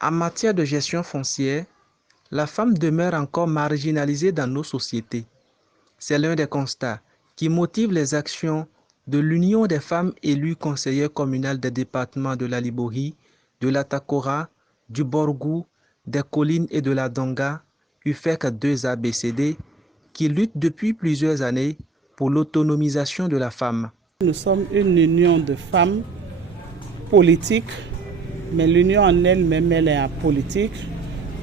En matière de gestion foncière, la femme demeure encore marginalisée dans nos sociétés. C'est l'un des constats qui motive les actions de l'Union des femmes élues conseillères communales des départements de la Liborie, de la Takora, du Borgou, des Collines et de la Donga, UFEC 2ABCD, qui luttent depuis plusieurs années pour l'autonomisation de la femme. Nous sommes une union de femmes politiques, mais l'union en elle-même, elle est apolitique.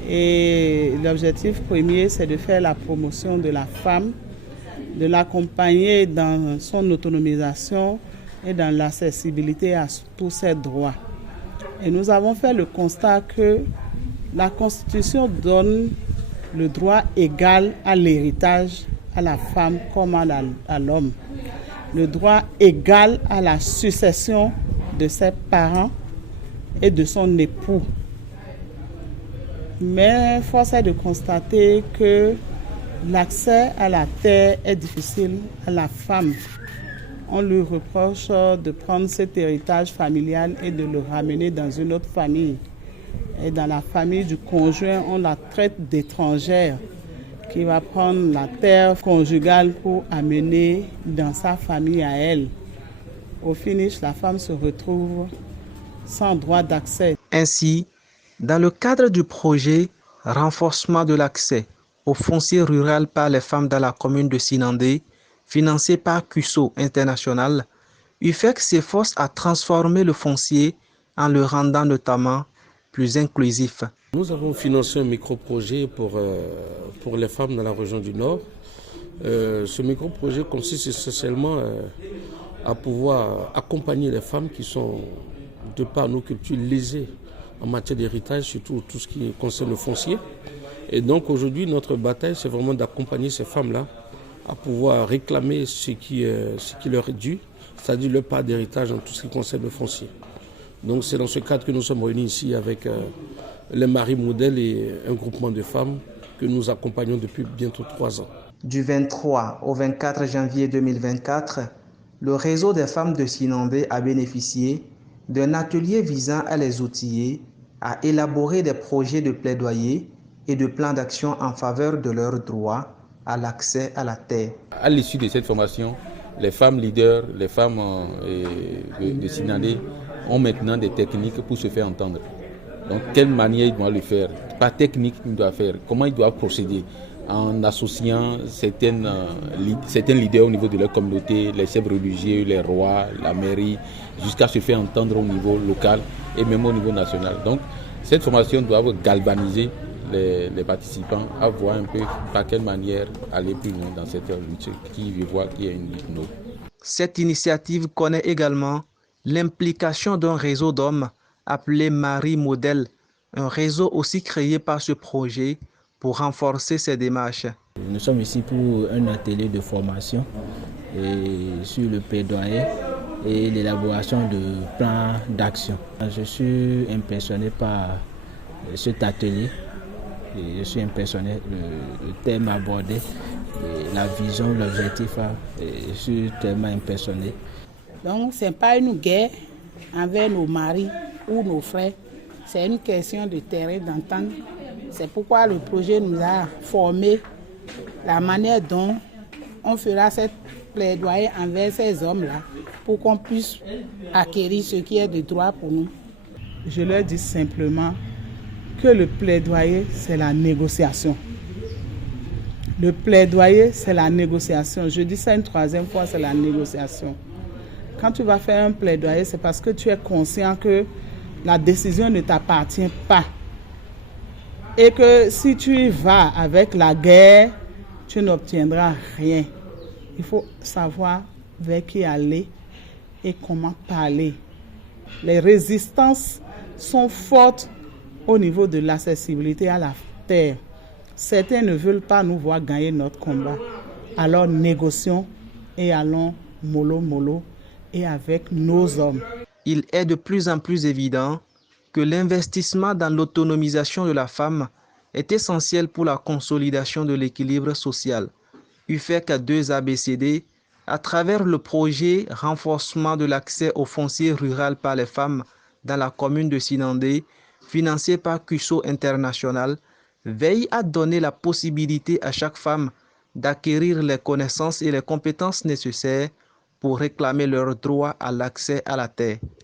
Et l'objectif premier, c'est de faire la promotion de la femme, de l'accompagner dans son autonomisation et dans l'accessibilité à tous ses droits. Et nous avons fait le constat que la Constitution donne le droit égal à l'héritage à la femme comme à l'homme, le droit égal à la succession de ses parents et de son époux. Mais force est de constater que l'accès à la terre est difficile à la femme. On lui reproche de prendre cet héritage familial et de le ramener dans une autre famille. Et dans la famille du conjoint, on la traite d'étrangère qui va prendre la terre conjugale pour amener dans sa famille à elle. Au finish, la femme se retrouve sans droit d'accès. Ainsi, dans le cadre du projet Renforcement de l'accès au foncier rural par les femmes dans la commune de Sinandé, financé par CUSO International, UFEC s'efforce à transformer le foncier en le rendant notamment plus inclusif. Nous avons financé un micro-projet pour les femmes dans la région du Nord. Ce micro-projet consiste essentiellement à pouvoir accompagner les femmes qui sont, de par nos cultures, lésées en matière d'héritage, surtout tout ce qui concerne le foncier. Et donc aujourd'hui, notre bataille, c'est vraiment d'accompagner ces femmes-là à pouvoir réclamer ce qui leur est dû, c'est-à-dire leur part d'héritage dans tout ce qui concerne le foncier. Donc c'est dans ce cadre que nous sommes réunis ici avec les maris modèles et un groupement de femmes que nous accompagnons depuis bientôt 3 ans. Du 23 au 24 janvier 2024, le réseau des femmes de Sinandé a bénéficié d'un atelier visant à les outiller à élaborer des projets de plaidoyer et de plans d'action en faveur de leurs droits à l'accès à la terre. À l'issue de cette formation, les femmes leaders, les femmes de Sinandé ont maintenant des techniques pour se faire entendre. Donc, quelle manière ils doivent le faire, par technique ils doivent faire, comment ils doivent procéder en associant certains leaders au niveau de leur communauté, les chefs religieux, les rois, la mairie, jusqu'à se faire entendre au niveau local et même au niveau national. Donc, cette formation doit galvaniser les participants à voir un peu par quelle manière aller plus loin dans cette lutte qui je vois qui est une lutte noble. Cette initiative connaît également l'implication d'un réseau d'hommes appelé Marie Modèle, un réseau aussi créé par ce projet pour renforcer ces démarches. Nous sommes ici pour un atelier de formation sur le plaidoyer et l'élaboration de plans d'action. Je suis impressionné par cet atelier. Je suis impressionné, le thème abordé, la vision, l'objectif, je suis tellement impressionné. Donc ce n'est pas une guerre envers nos maris ou nos frères, c'est une question de terrain, d'entente. C'est pourquoi le projet nous a formé la manière dont on fera cette plaidoyer envers ces hommes-là pour qu'on puisse acquérir ce qui est de droit pour nous. Je leur dis simplement que le plaidoyer, c'est la négociation. Le plaidoyer, c'est la négociation. Je dis ça une troisième fois, c'est la négociation. Quand tu vas faire un plaidoyer, c'est parce que tu es conscient que la décision ne t'appartient pas. Et que si tu y vas avec la guerre, tu n'obtiendras rien. Il faut savoir vers qui aller et comment parler. Les résistances sont fortes au niveau de l'accessibilité à la terre. Certains ne veulent pas nous voir gagner notre combat. Alors négocions et allons mollo mollo et avec nos hommes. Il est de plus en plus évident que l'investissement dans l'autonomisation de la femme est essentiel pour la consolidation de l'équilibre social. UFEC 2ABCD, à travers le projet Renforcement de l'accès au foncier rural par les femmes dans la commune de Sinandé, financé par CUSO International, veille à donner la possibilité à chaque femme d'acquérir les connaissances et les compétences nécessaires pour réclamer leur droit à l'accès à la terre.